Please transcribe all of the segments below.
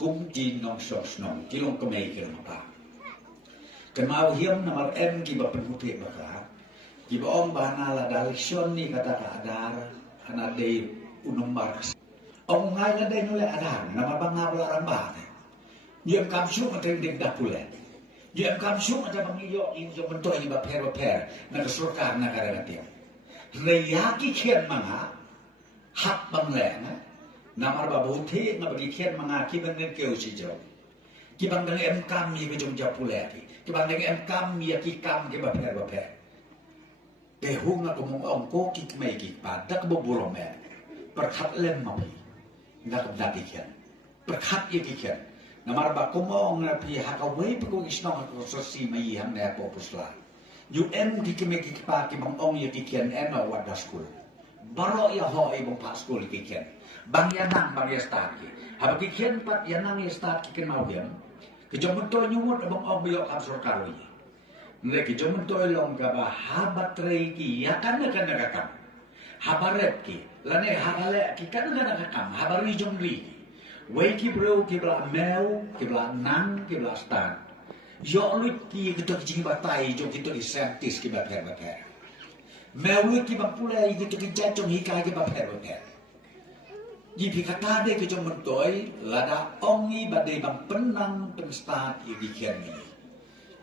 kum ji nong sos nong kilong kemei kilong apa kemau hiam nomor m ki ba penhuti baka ki ba om bana la dalison ni kata ka adar ana de unombar ông ngay là đây nó lại đảng là mà băng ngao là đảng bà này nhiệm cảm xúc mà thêm định đặt pula nhiệm cảm xúc mà băng yêu in cho mình tôi đi bà phe là cái số càng là cái này tiền rồi giá cái khen mà ngã hạt băng lẻ này nằm ở bà bố thế mà bà khen mà ngã khi băng nên kêu gì chứ khi băng đang em cam mi cái trong chợ pula thì khi băng đang em cam mi cái cam cái bà phe cái hung là của ông cố cái mày cái bà tất bộ bồ lòng mẹ perkat lem mau nggak kebenar dikian perkat ya dikian namar ba kumong na pi hakaway pagong isnong sosi mai ham na po pusla UN di kime kipa ki bang ong ya dikian eno wada school baro ya ho ibong pa school dikian bang yanang bang ya start ki haba dikian pat yanang ya start ki kenau yam ke jomon to nyumut bang ong biyo kam sorkaro yi nle ke jomon to long ka ba habat rei ki ya kan nakam habaret ki lane hagale ki kan nakam habari jomri wei ki bro ki bla mel ki bla nang ki bla stan yo lu ki to ki batai jo ki to di scientist ki ba pher mel lu ki bang pulai ki to ki jajong hikai ki ba pher ji pi kata de ki jom mentoi lada ongi ba de bang penang pen start ki di kian ni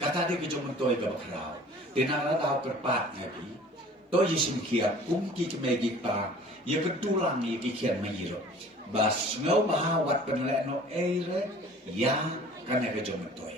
kata de ki jom mentoi ka bakrao tenara dau kerpat ngabi tôi chỉ xin kia cũng chỉ cho mày dịch bà giờ cái tu lang này cái khiển mày gì rồi bà ngấu bà wat bên lẽ nó ấy đấy ya cái này cái cho mình tôi